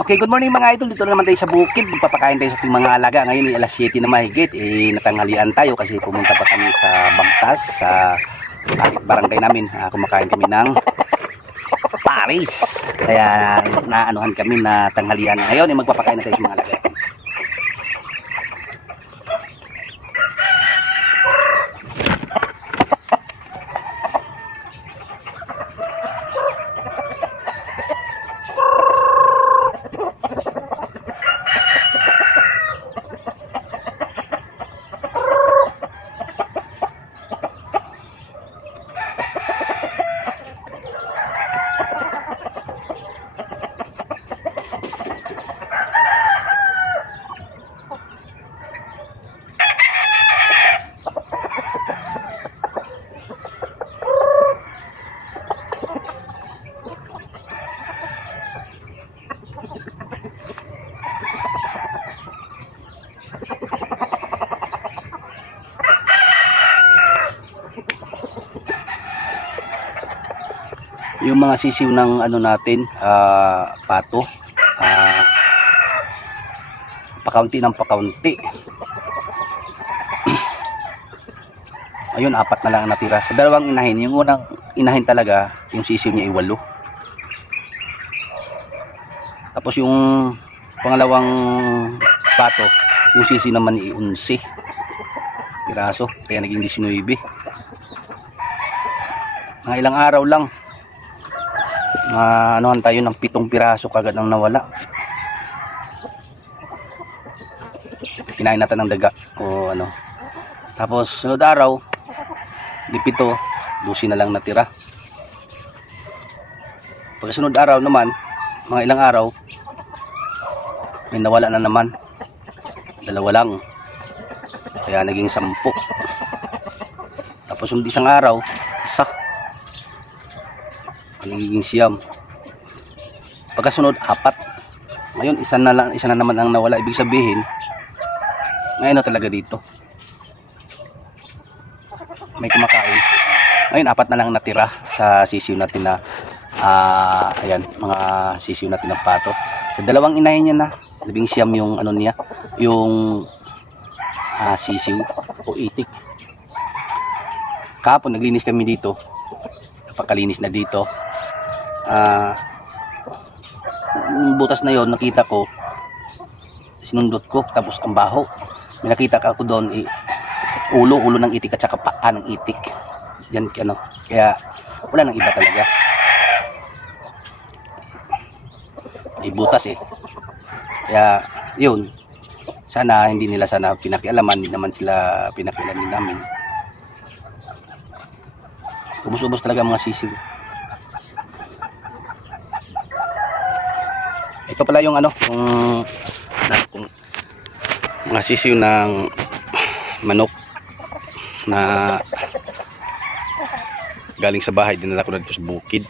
Okay, good morning mga idol. Dito na naman tayo sa bukid. Magpapakain tayo sa ating mga alaga. Ngayon ay alas 7 na mahigit. Eh, natanghalian tayo kasi pumunta pa kami sa Bagtas, sa kapit barangay namin. Ah, kumakain kami ng Paris. Kaya naanuhan kami na tanghalian. Ngayon ay magpapakain na tayo sa mga alaga. Yung mga sisiw ng ano natin, ah, pato. Ah, pakaunti ng pakaunti. Ayun, apat na lang ang natira. Sa dalawang inahin, yung unang inahin talaga, yung sisiw niya ay walo. Tapos yung pangalawang pato, yung sisiw naman ay 11 piraso. Kaya naging 19. Mga ilang araw lang, maanuhan tayo ng pitong piraso kagad ang nawala. Kinain natin ng daga o ano. Tapos sunod araw, di pito, lusi na lang natira. Pagkasunod araw naman, mga ilang araw, may nawala na naman. Dalawa lang. Kaya naging sampu. Tapos yung isang araw, isa. Nagiging siyam. Pagkasunod, apat. Ngayon, isa na, lang, isa na naman ang nawala. Ibig sabihin, ngayon na talaga dito. May kumakain. Ngayon, apat na lang natira sa sisiw natin na ah, ayan, mga sisiw natin na pato. Sa dalawang inahin niya na, labing siyam yung ano niya, yung ah, sisiw o itik. Kahapon, naglinis kami dito. Napakalinis na dito. Yung butas na yon nakita ko. Sinundot ko tapos ang baho. May nakita ka ako doon eh, ulo ulo ng itik at saka paa ng itik. Yan ano kaya wala nang iba talaga. May butas eh. Kaya yun. Sana hindi nila sana pinakialaman hindi naman sila pinakialaman namin. Ubos-ubos talaga mga sisiw ito pala yung ano yung, yung mga sisiw ng manok na galing sa bahay dinala ko na dito sa bukid